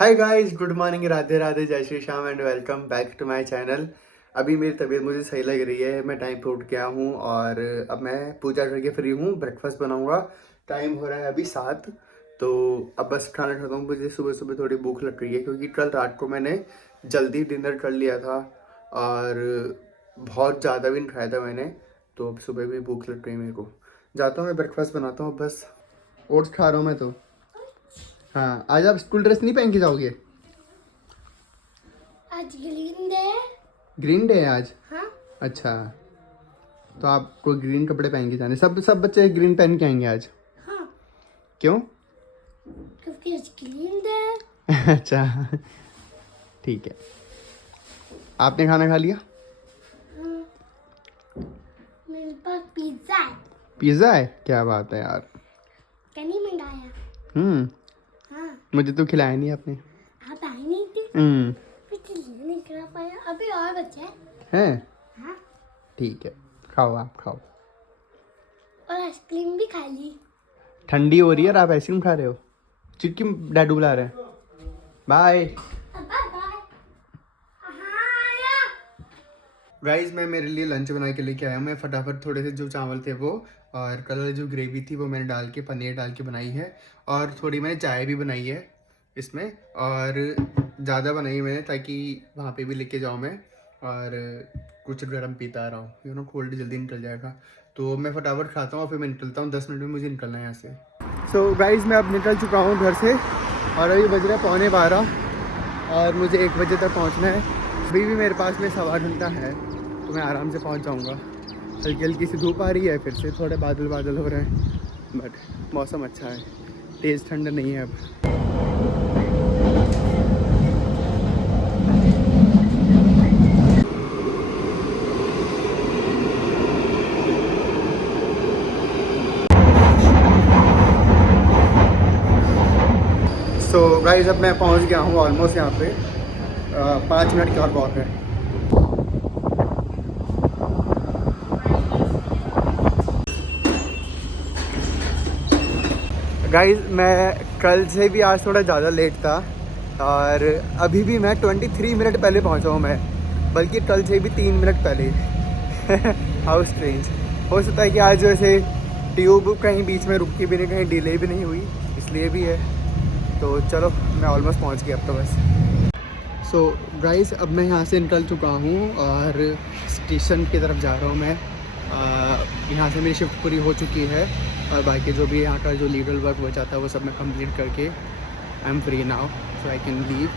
हाय guys, good morning, Radhe Radhe, जय Shri Shyam and welcome back to my channel. अभी मेरी तबीयत मुझे सही लग रही है। मैं टाइम पे उठ गया हूँ और अब मैं पूजा करके फ्री हूँ। ब्रेकफास्ट बनाऊँगा। टाइम हो रहा है अभी 7। तो अब बस खाना खाता हूँ। मुझे सुबह सुबह थोड़ी भूख लग रही है क्योंकि कल रात को मैंने जल्दी डिनर कर लिया था और बहुत ज़्यादा भी नहीं खाया था मैंने। तो अब सुबह भी भूख लग रही है मेरे को। जाता हूँ, मैं ब्रेकफास्ट बनाता हूँ। बस ओट्स खा रहा हूँ मैं तो। हाँ, आज आप स्कूल ड्रेस नहीं पहन के जाओगे? आज ग्रीन डे है। ग्रीन डे है आज। हाँ। अच्छा, तो आपको ग्रीन कपड़े पहन के जाने। सब बच्चे ग्रीन पहन के आएंगे आज। हाँ, क्यों? क्योंकि आज ग्रीन डे है। अच्छा, ठीक है। आपने खाना खा लिया? हाँ, मेरे पास पिज्जा है। पिज़्ज़ा है? क्या बात है यार। कनी मंगाया। हम्म। हाँ, मुझे तो खिलाया नहीं आपने। आप आई नहीं थी। हम्म। इसलिए नहीं खिला पाया। अभी और बच्चे हैं। है? हाँ, ठीक है, खाओ, आप खाओ। और आइसक्रीम भी खा ली। ठंडी हो रही है और आप आइसक्रीम खा रहे हो? चिक्की डैडू बुला रहे हैं। बाय। Bye bye. हाँ आया। गाइस, मैं मेरे लिए लंच बना के लेके आया हूँ। मैं फटाफट थोड़े से जो चावल थे वो और कल जो ग्रेवी थी वो मैंने डाल के पनीर डाल के बनाई है। और थोड़ी मैंने चाय भी बनाई है इसमें, और ज़्यादा बनाई है मैंने ताकि वहाँ पे भी लेके जाऊँ मैं। और कुछ गर्म पीता आ रहा हूँ, कोल्ड जल्दी निकल जाएगा। तो मैं फटाफट खाता हूँ और फिर मैं निकलता हूँ। 10 मिनट में मुझे निकलना है यहाँ से। सो गाइज़, मैं अब निकल चुका हूँ घर से और अभी बज रहा है 11:15 और मुझे 1 बजे तक पहुँचना है। अभी भी मेरे पास में सवा घंटा है तो मैं आराम से पहुंच जाऊंगा। हल्की हल्की सी धूप आ रही है, फिर से थोड़े बादल बादल हो रहे हैं, बट मौसम अच्छा है। तेज़ ठंड नहीं है अब। सो गाइस, अब मैं पहुंच गया हूँ ऑलमोस्ट यहाँ पे। 5 मिनट की और वॉक है। गाइस, मैं कल से भी आज थोड़ा ज़्यादा लेट था और अभी भी मैं 23 मिनट पहले पहुंचा हूँ मैं, बल्कि कल से भी 3 मिनट पहले। How strange. हो सकता है कि आज वैसे ट्यूब कहीं बीच में रुकी भी नहीं, कहीं डिले भी नहीं हुई, इसलिए भी है। तो चलो, मैं ऑलमोस्ट पहुंच गया अब तो बस। सो गाइस, अब मैं यहाँ से निकल चुका हूँ और स्टेशन की तरफ जा रहा हूँ मैं। यहाँ से मेरी शिफ्ट पूरी हो चुकी है और बाकी जो भी यहाँ का जो लीगल वर्क बचा था वो सब मैं कंप्लीट करके I am free now, so I can leave.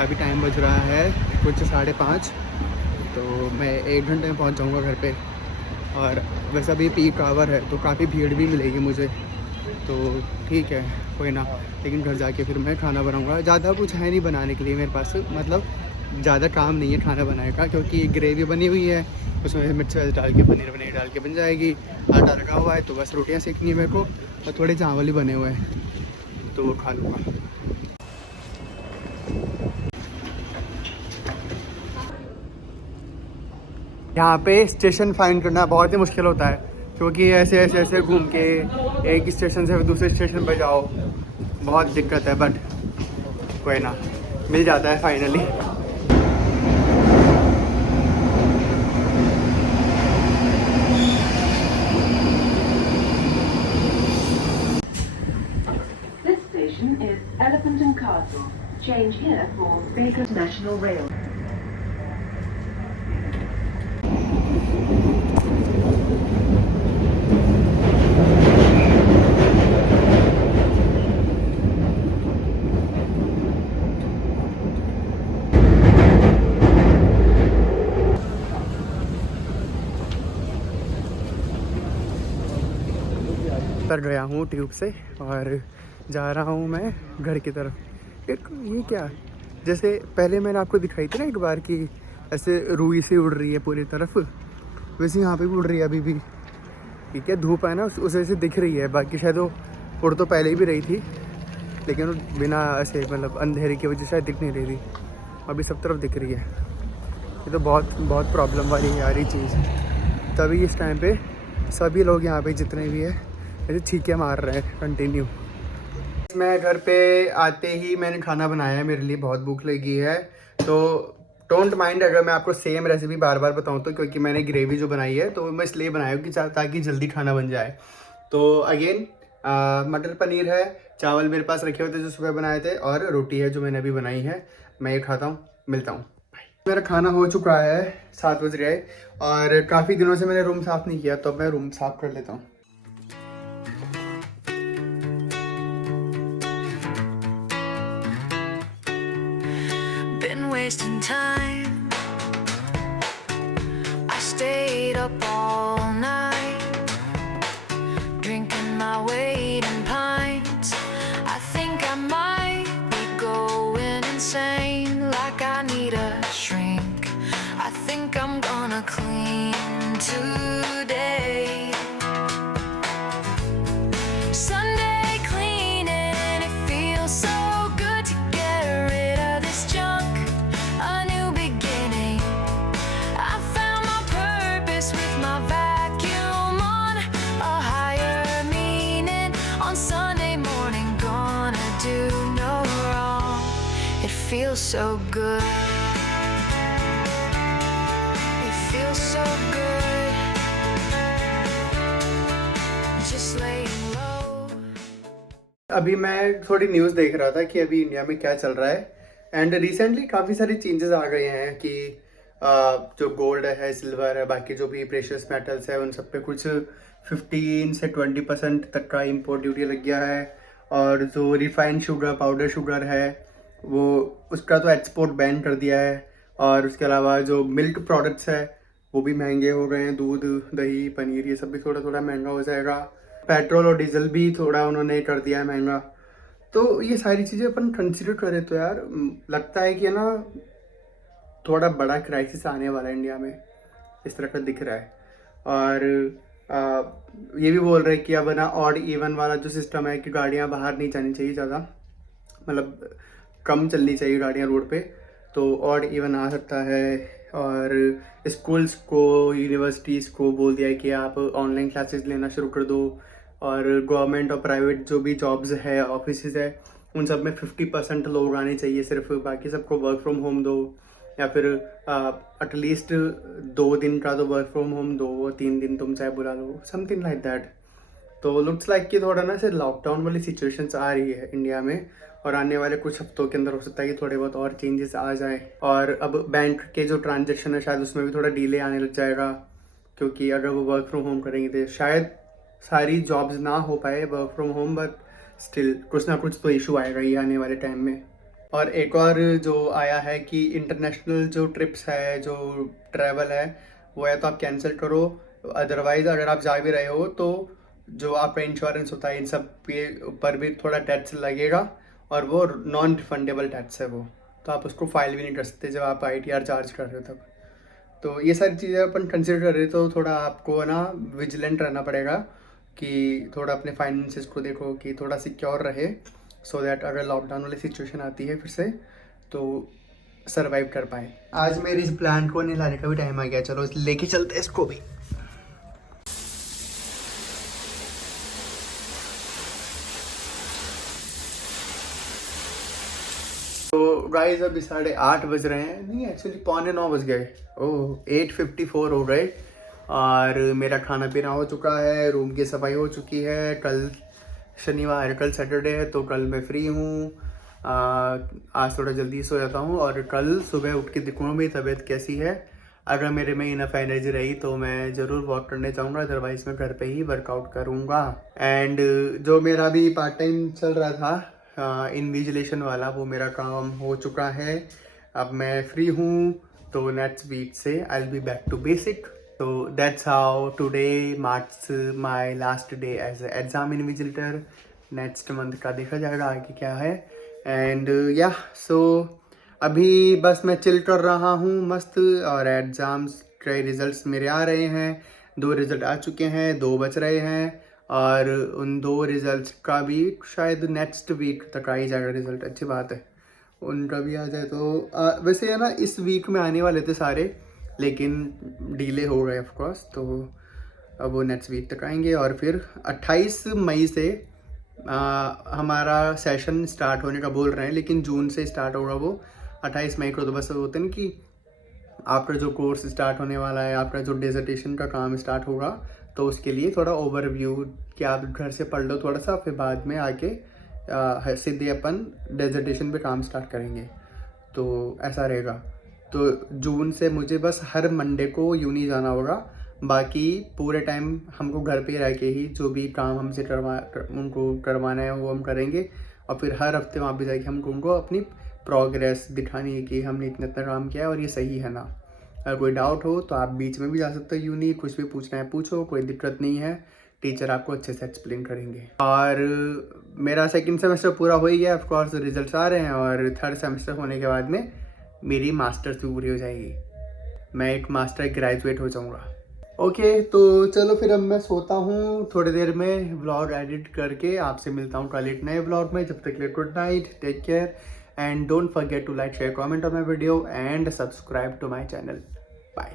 अभी टाइम बज रहा है कुछ 5:30, तो मैं 1 घंटे में पहुँच जाऊँगा घर पे। और वैसे अभी पीक आवर है तो काफ़ी भीड़ भी मिलेगी मुझे, तो ठीक है, कोई ना। लेकिन घर जाके फिर मैं खाना बनाऊँगा। ज़्यादा कुछ है नहीं बनाने के लिए मेरे पास, मतलब ज़्यादा काम नहीं है खाना बनाने का, क्योंकि ग्रेवी बनी हुई है, उसमें मिर्च डाल के पनीर वनीर डाल के बन जाएगी। आटा लगा हुआ है तो बस रोटियां सेकनी है मेरे को, और थोड़े चावल ही बने हुए हैं तो वो खा लूँगा। यहाँ पे स्टेशन फाइंड करना बहुत ही मुश्किल होता है, क्योंकि ऐसे ऐसे ऐसे घूम के एक स्टेशन से दूसरे स्टेशन पर जाओ, बहुत दिक्कत है। बट कोई ना, मिल जाता है finally. This station is Elephant and Castle. Change here for Baker National Rail. उतर गया हूँ ट्यूब से और जा रहा हूँ मैं घर की तरफ। एक ये क्या, जैसे पहले मैंने आपको दिखाई थी ना एक बार कि ऐसे रुई से उड़ रही है पूरी तरफ, वैसे यहाँ पे भी उड़ रही है अभी भी। ठीक है, धूप है ना, उसे से दिख रही है। बाकी शायद वो उड़ तो पहले भी रही थी, लेकिन वो बिना ऐसे मतलब अंधेरे की वजह से दिख नहीं रही थी। अभी सब तरफ दिख रही है। ये तो बहुत बहुत प्रॉब्लम वाली है यार ये चीज़। तभी इस टाइम पे सभी लोग यहाँ पे जितने भी है ऐसे छींके मार रहे हैं कंटिन्यू। मैं घर पे आते ही मैंने खाना बनाया है, मेरे लिए बहुत भूख लगी है, तो डोंट माइंड अगर मैं आपको सेम रेसिपी बार बार बताऊं तो, क्योंकि मैंने ग्रेवी जो बनाई है तो मैं इसलिए बनाया हूँ कि ताकि जल्दी खाना बन जाए। तो अगेन मटर पनीर है, चावल मेरे पास रखे हुए थे जो सुबह बनाए थे, और रोटी है जो मैंने अभी बनाई है। मैं ये खाता हूँ, मिलता हूँ। मेरा खाना हो चुका है, 7 बज रहे और काफ़ी दिनों से मैंने रूम साफ़ नहीं किया, तो अब मैं रूम साफ़ कर लेता हूँ। Been wasting time. I stayed up all night, drinking my weight in pints. I think I might be going insane, like I need a shrink. I think I'm gonna clean today. Sunday cleaning, it feels so good to get rid of this junk. A new beginning. I found my purpose with my vacuum on. A higher meaning on Sunday morning. Gonna do no wrong. It feels so good. It feels so good. Just laying low. अभी मैं थोड़ी news देख रहा था कि अभी India में क्या चल रहा है, एंड रिसेंटली काफ़ी सारे चेंजेस आ गए हैं कि जो गोल्ड है, सिल्वर है, बाकी जो भी प्रेशियस मेटल्स है, उन सब पे कुछ 15 से 20% तक का इंपोर्ट ड्यूटी लग गया है। और जो रिफाइंड शुगर, पाउडर शुगर है, वो उसका तो एक्सपोर्ट बैन कर दिया है। और उसके अलावा जो मिल्क प्रोडक्ट्स है वो भी महंगे हो गए हैं, दूध, दही, पनीर, ये सब भी थोड़ा थोड़ा महंगा हो जाएगा। पेट्रोल और डीजल भी थोड़ा उन्होंने कर दिया है महंगा। तो ये सारी चीज़ें अपन कंसिडर करें तो यार लगता है कि है ना, थोड़ा बड़ा क्राइसिस आने वाला है इंडिया में, इस तरह का दिख रहा है। और ये भी बोल रहे हैं कि अब ना ऑड इवन वाला जो सिस्टम है कि गाड़ियाँ बाहर नहीं जानी चाहिए ज़्यादा, मतलब कम चलनी चाहिए गाड़ियाँ रोड पे, तो ऑड इवन आ सकता है। और स्कूल्स को, यूनिवर्सिटीज़ को बोल दिया है कि आप ऑनलाइन क्लासेस लेना शुरू कर दो। और गवर्नमेंट और प्राइवेट जो भी जॉब्स है, ऑफिसेज है, उन सब में 50% लोग आने चाहिए सिर्फ, बाकी सबको वर्क फ्रॉम होम दो, या फिर एटलीस्ट 2 दिन का तो वर्क फ्रॉम होम दो, 3 दिन तुम चाहे बुला लो, समथिंग लाइक दैट। तो लुक्स लाइक कि थोड़ा ना से लॉकडाउन वाली सिचुएशंस आ रही है इंडिया में, और आने वाले कुछ हफ्तों के अंदर हो सकता है कि थोड़े बहुत और चेंजेस आ जाएं। और अब बैंक के जो ट्रांजेक्शन है शायद उसमें भी थोड़ा डिले आने लग जाएगा, क्योंकि अगर वो वर्क फ्रॉम होम करेंगे तो शायद सारी जॉब्स ना हो पाए work from home, but still कुछ ना कुछ तो इशू आएगा ही आने वाले टाइम में। और एक और जो आया है कि इंटरनेशनल जो ट्रिप्स है, जो ट्रैवल है, वो या तो आप कैंसिल करो, अदरवाइज़ अगर आप जा भी रहे हो तो जो आपका इंश्योरेंस होता है इन सब के ऊपर भी थोड़ा टैक्स लगेगा, और वो नॉन रिफंडेबल टैक्स है वो, तो आप उसको फाइल भी नहीं कर सकते जब आप ITR चार्ज कर रहे हो तब। तो ये सारी चीज़ें अपन कंसिडर कर रहे हैं, तो थोड़ा आपको ना विजिलेंट रहना पड़ेगा कि थोड़ा अपने फाइनेंसेस को देखो कि थोड़ा सिक्योर रहे, सो दैट अगर लॉकडाउन वाली सिचुएशन आती है फिर से तो सरवाइव कर पाए। आज मेरे इस प्लांट को नहलाने का भी टाइम आ गया, चलो लेके चलते हैं इसको भी। तो गाइस अभी 8:30 बज रहे हैं, नहीं एक्चुअली 8:45 बज गए, ओह 8:54 हो गए। और मेरा खाना पीना हो चुका है, रूम की सफाई हो चुकी है। कल शनिवार, कल सैटरडे है तो कल मैं फ्री हूँ। आज थोड़ा जल्दी सो जाता हूँ और कल सुबह उठ के देखूँगा मेरी तबीयत कैसी है। अगर मेरे में इनफ एनर्जी रही तो मैं ज़रूर वॉक करने जाऊँगा, अदरवाइज़ मैं घर पे ही वर्कआउट करूँगा। एंड जो मेरा भी पार्ट टाइम चल रहा था इन्विजिलेशन वाला, वो मेरा काम हो चुका है। अब मैं फ्री हूँ, तो नेक्स्ट वीक से I will be back to basic. So that's how today marks my last day as an exam invigilator. Next month का देखा जाएगा आगे क्या है। And yeah, so अभी बस मैं चिल कर रहा हूँ मस्त, और एग्ज़ाम्स के रिज़ल्ट्स मेरे आ रहे हैं। 2 रिज़ल्ट आ चुके हैं, 2 बच रहे हैं, और उन 2 रिज़ल्ट्स का भी शायद नेक्स्ट वीक तक आ ही जाएगा रिज़ल्ट। अच्छी बात है, उनका भी आ जाए तो वैसे है ना, इस वीक में आने वाले थे सारे, लेकिन डिले हो गए ऑफ कोर्स, तो अब वो नेक्स्ट वीक तक आएंगे। और फिर 28 मई से हमारा सेशन स्टार्ट होने का बोल रहे हैं, लेकिन जून से स्टार्ट होगा वो 28 मई को। तो बस होता है ना कि आपका जो कोर्स स्टार्ट होने वाला है, आपका जो डिसर्टेशन का काम स्टार्ट होगा, तो उसके लिए थोड़ा ओवरव्यू कि आप घर से पढ़ लो थोड़ा सा, फिर बाद में आके सीधे अपन डिसर्टेशन पे काम स्टार्ट करेंगे। तो ऐसा रहेगा। तो जून से मुझे बस हर मंडे को यूनी जाना होगा, बाकी पूरे टाइम हमको घर पे रह के ही जो भी काम हमसे उनको करवाना है वो हम करेंगे। और फिर हर हफ्ते वहाँ पे जाके हमको उनको अपनी प्रोग्रेस दिखानी है कि हमने इतना इतना काम किया है और ये सही है ना। अगर कोई डाउट हो तो आप बीच में भी जा सकते हो यूनी, कुछ भी पूछना है पूछो, कोई दिक्कत नहीं है, टीचर आपको अच्छे से एक्सप्लेन करेंगे। और मेरा सेकंड सेमेस्टर पूरा हो ही गया, ऑफ कोर्स रिजल्ट्स आ रहे हैं, और थर्ड सेमेस्टर होने के बाद में मेरी मास्टर्स भी पूरी हो जाएगी, मैं एक मास्टर ग्रेजुएट हो जाऊँगा। ओके, तो चलो फिर अब मैं सोता हूँ, थोड़ी देर में व्लॉग एडिट करके आपसे मिलता हूँ कल एक नए व्लॉग में। जब तक के लिए good night, take care, and don't forget to like, share, comment on my video and subscribe to my channel. Bye.